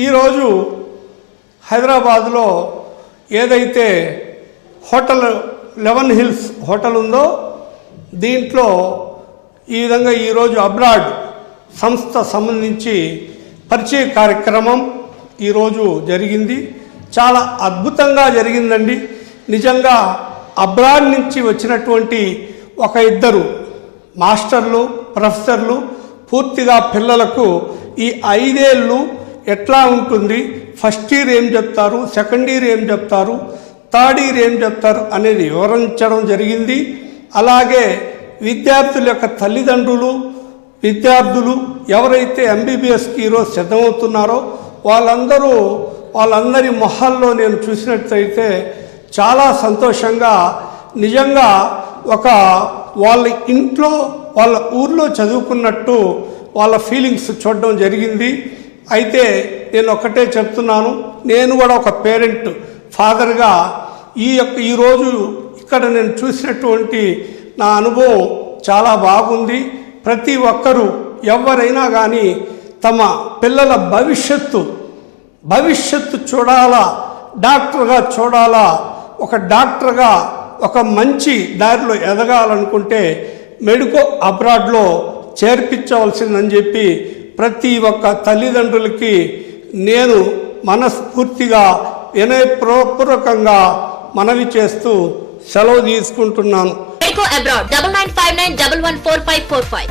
ఈరోజు హైదరాబాద్లో ఏదైతే హోటల్ 11 హిల్స్ హోటల్ ఉందో దీంట్లో ఈ విధంగా ఈరోజు అబ్రాడ్ సంస్థ సంబంధించి పరిచయ కార్యక్రమం ఈరోజు జరిగింది. చాలా అద్భుతంగా జరిగిందండి. నిజంగా అబ్రాడ్ నుంచి వచ్చినటువంటి ఒక ఇద్దరు మాస్టర్లు ప్రొఫెసర్లు పూర్తిగా పిల్లలకు ఈ 5 ఏళ్ళు ఎట్లా ఉంటుంది, ఫస్ట్ ఇయర్ ఏం చెప్తారు, సెకండ్ ఇయర్ ఏం చెప్తారు, థర్డ్ ఇయర్ ఏం చెప్తారు అనేది వివరించడం జరిగింది. అలాగే విద్యార్థుల యొక్క తల్లిదండ్రులు విద్యార్థులు ఎవరైతే ఎంబీబీఎస్కి ఈరోజు సిద్ధమవుతున్నారో వాళ్ళందరి మొహాల్లో నేను చూసినట్లయితే చాలా సంతోషంగా నిజంగా ఒక వాళ్ళ ఇంట్లో వాళ్ళ ఊర్లో చదువుకున్నట్టు వాళ్ళ ఫీలింగ్స్ చూడడం జరిగింది. అయితే నేను ఒకటే చెప్తున్నాను, నేను కూడా ఒక పేరెంట్ ఫాదర్గా ఈరోజు ఇక్కడ నేను చూసినటువంటి నా అనుభవం చాలా బాగుంది. ప్రతి ఒక్కరూ ఎవరైనా కానీ తమ పిల్లల భవిష్యత్తు చూడాలా, డాక్టర్గా చూడాలా, ఒక డాక్టర్గా ఒక మంచి దారిలో ఎదగాలనుకుంటే మెడికో అబ్రాడ్లో చేర్పించవలసిందని చెప్పి ప్రతి ఒక్క తల్లిదండ్రులకి నేను మనస్ఫూర్తిగా వినయపూర్వకంగా మనవి చేస్తూ సెలవు తీసుకుంటున్నాను. Medico Abroad 9959114545